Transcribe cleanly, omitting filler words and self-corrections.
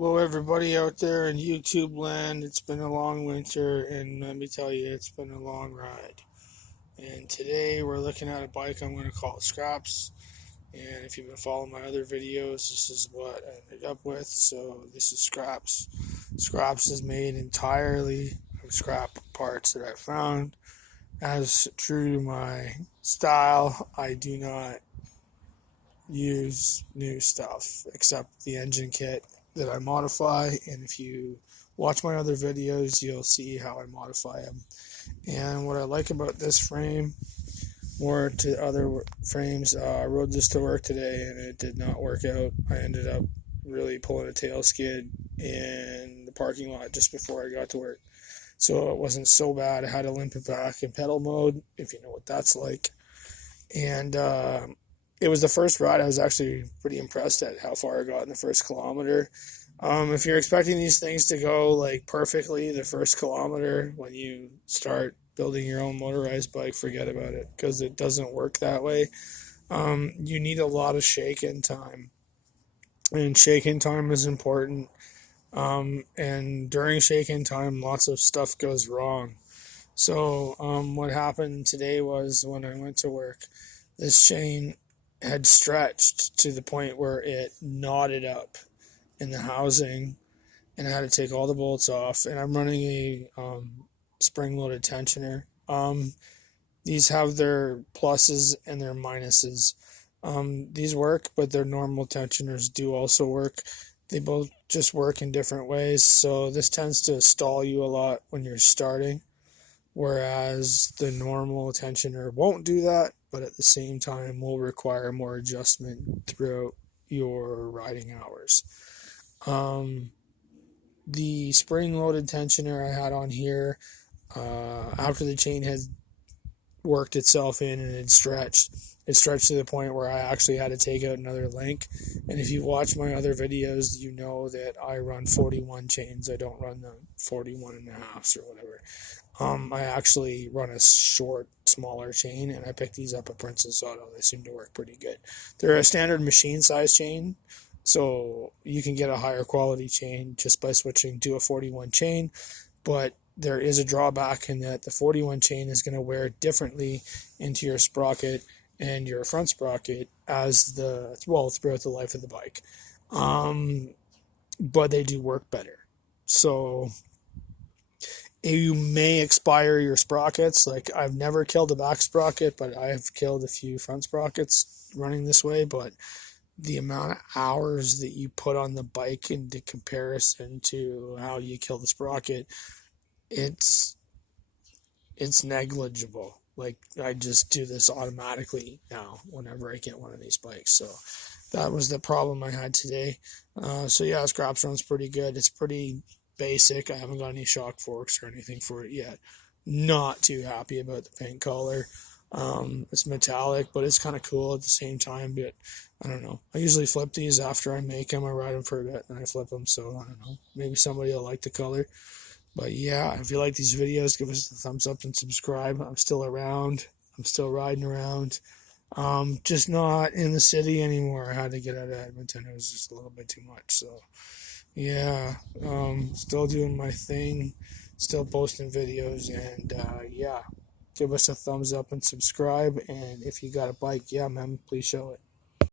Hello, everybody out there in YouTube land. It's been a long winter, and let me tell you, it's been a long ride. And today we're looking at a bike I'm going to call Scraps. And if you've been following my other videos, this is what I ended up with. So this is Scraps. Scraps is made entirely of scrap parts that I found. As true to my style, I do not use new stuff except the engine kit that I modify, and if you watch my other videos you'll see how I modify them. And what I like about this frame more to other frames, I rode this to work today and it did not work out. I ended up really pulling a tail skid in the parking lot just before I got to work, so it wasn't so bad. I had to limp it back in pedal mode, if you know what that's like. And it was the first ride. I was actually pretty impressed at how far I got in the first kilometer. If you're expecting these things to go like perfectly the first kilometer when you start building your own motorized bike, forget about it, because it doesn't work that way. You need a lot of shake-in time, and shake-in time is important. And during shake-in time, lots of stuff goes wrong. So what happened today was when I went to work, this chain had stretched to the point where it knotted up in the housing, and I had to take all the bolts off. And I'm running a spring-loaded tensioner. These have their pluses and their minuses. These work, but their normal tensioners do also work. They both just work in different ways. So this tends to stall you a lot when you're starting, whereas the normal tensioner won't do that, but at the same time will require more adjustment throughout your riding hours. The spring-loaded tensioner I had on here, after the chain had worked itself in and it stretched to the point where I actually had to take out another link. And if you watch my other videos, you know that I run 41 chains. I don't run the 41 and a halves or whatever. I actually run a short, smaller chain, and I picked these up at Princess Auto. They seem to work pretty good. They're a standard machine size chain, so you can get a higher quality chain just by switching to a 41 chain, but there is a drawback in that the 41 chain is going to wear differently into your sprocket and your front sprocket throughout the life of the bike. But they do work better. So you may expire your sprockets. Like, I've never killed a back sprocket, but I've killed a few front sprockets running this way. But the amount of hours that you put on the bike in comparison to how you kill the sprocket, it's negligible. Like, I just do this automatically now whenever I get one of these bikes. So that was the problem I had today. So yeah, Scraps runs pretty good. It's pretty basic. I haven't got any shock forks or anything for it yet. Not too happy about the paint color. It's metallic, but it's kind of cool at the same time. But I don't know. I usually flip these after I make them. I ride them for a bit and I flip them. So I don't know. Maybe somebody will like the color. But yeah, if you like these videos, give us a thumbs up and subscribe. I'm still around. I'm still riding around. Just not in the city anymore. I had to get out of Edmonton. It was just a little bit too much. So yeah, still doing my thing. Still posting videos. And yeah, give us a thumbs up and subscribe. And if you got a bike, yeah, man, please show it.